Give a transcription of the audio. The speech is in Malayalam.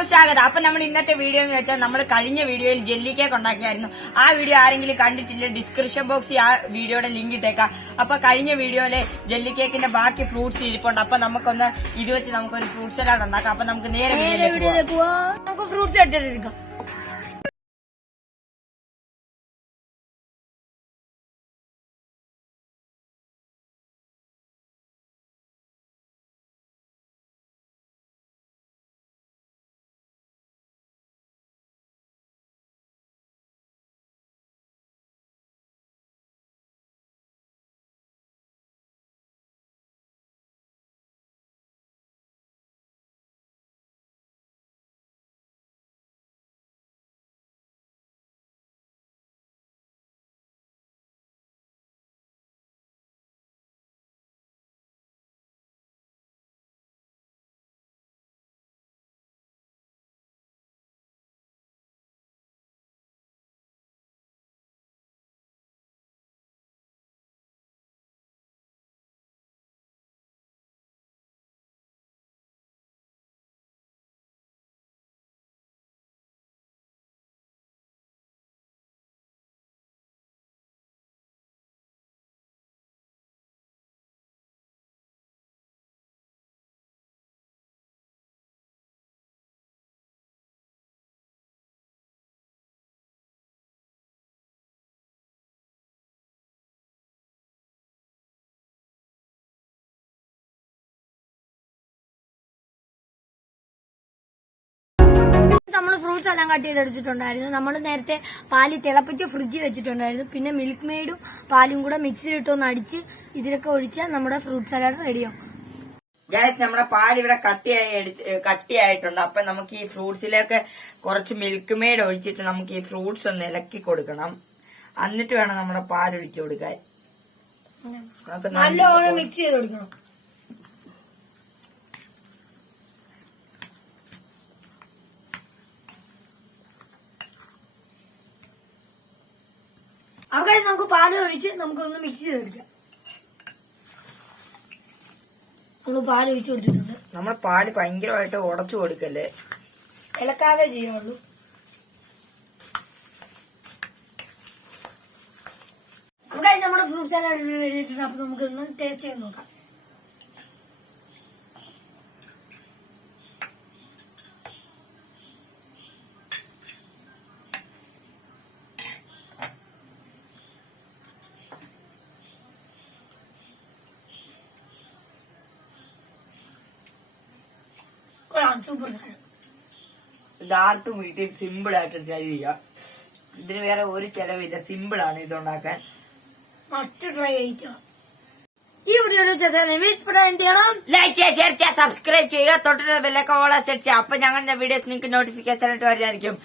എല്ലാവർക്കും സ്വാഗതം. അപ്പൊ നമ്മൾ ഇന്നത്തെ വീഡിയോ എന്ന് വെച്ചാൽ നമ്മൾ കഴിഞ്ഞ വീഡിയോയിൽ ജെല്ലി കേക്ക് ഉണ്ടാക്കിയായിരുന്നു. ആ വീഡിയോ ആരെങ്കിലും കണ്ടിട്ടില്ല, ഡിസ്ക്രിപ്ഷൻ ബോക്സിൽ ആ വീഡിയോയുടെ ലിങ്ക് ഇട്ടേക്കാം. അപ്പൊ കഴിഞ്ഞ വീഡിയോയില് ജെല്ലി കേക്കിന്റെ ബാക്കി ഫ്രൂട്ട്സ് ഇരിപ്പുണ്ട്. അപ്പൊ നമുക്കൊന്ന് ഇത് വെച്ച് നമുക്കൊരു ഫ്രൂട്ട് സലാഡ് ഉണ്ടാക്കാം. അപ്പൊ നമുക്ക് നേരെ വീഡിയോയിലേക്ക് പോവാം. നമുക്ക് ഫ്രൂട്ട്സ് എടുക്കാം. നമ്മൾ ഫ്രൂട്ട്സ് എല്ലാം കട്ട് ചെയ്തെടുത്തിട്ടുണ്ടായിരുന്നു. നമ്മൾ നേരത്തെ പാല് തിളപ്പിച്ച് ഫ്രിഡ്ജിൽ വെച്ചിട്ടുണ്ടായിരുന്നു. പിന്നെ മിൽക്ക് മെയ്ഡും പാലും കൂടെ മിക്സിയിലിട്ടൊന്ന് അടിച്ച് ഇതിലൊക്കെ ഒഴിച്ചാൽ നമ്മുടെ ഫ്രൂട്ട് സലാഡ് റെഡിയാവും. നമ്മുടെ പാൽ ഇവിടെ കട്ടിയായിട്ടുണ്ട്. അപ്പൊ നമുക്ക് ഈ ഫ്രൂട്ട്സിലേക്ക് കുറച്ച് മിൽക്ക് മെയ്ഡ് ഒഴിച്ചിട്ട് നമുക്ക് ഈ ഫ്രൂട്ട്സ് ഒന്ന് ഇളക്കി കൊടുക്കണം. എന്നിട്ട് വേണം നമ്മുടെ പാൽ ഒഴിച്ചു കൊടുക്കാൻ. നല്ലോണം മിക്സ് ചെയ്ത് കൊടുക്കണം. അവിടെ നമുക്ക് പാല് ഒഴിച്ച് നമുക്കൊന്ന് മിക്സ് ചെയ്തെടുക്കാം. നമ്മൾ പാല് ഒഴിച്ചു കൊടുത്തിട്ടുണ്ട്. നമ്മൾ പാല് ഭയങ്കരമായിട്ട് ഉടച്ചു കൊടുക്കല്ലേ, ഇളക്കാതെ ചെയ്യുള്ളൂ. നമുക്ക് നമ്മുടെ ഫ്രൂട്ട് സലാഡ് എഴുതിയിട്ടുണ്ട്. അപ്പൊ നമുക്കൊന്ന് ടേസ്റ്റ് ചെയ്ത് നോക്കാം. സൂപ്പർ സാധനം. ഇതാർക്കും വീട്ടിൽ സിമ്പിൾ ആയിട്ട് ട്രൈ ചെയ്യാം. ഇതിന് വേറെ ഒരു ചെലവില്ല, സിമ്പിൾ ആണ് ഇതുണ്ടാക്കാൻ. Must try ചെയ്യിക്കാം. ഈ വീഡിയോ എന്ത് ചെയ്യണം? ലൈക്ക് ചെയ്യുക, ഷെയർ ചെയ്യുക, സബ്സ്ക്രൈബ് ചെയ്യുക, തൊട്ടുള്ള ബെല്ലൊക്കെ ഓള സെറ്റ് ചെയ്യുക. അപ്പൊ ഞങ്ങളുടെ വീഡിയോസ് നിങ്ങൾക്ക് നോട്ടിഫിക്കേഷൻ ആയിട്ട് വരുന്നതായിരിക്കും.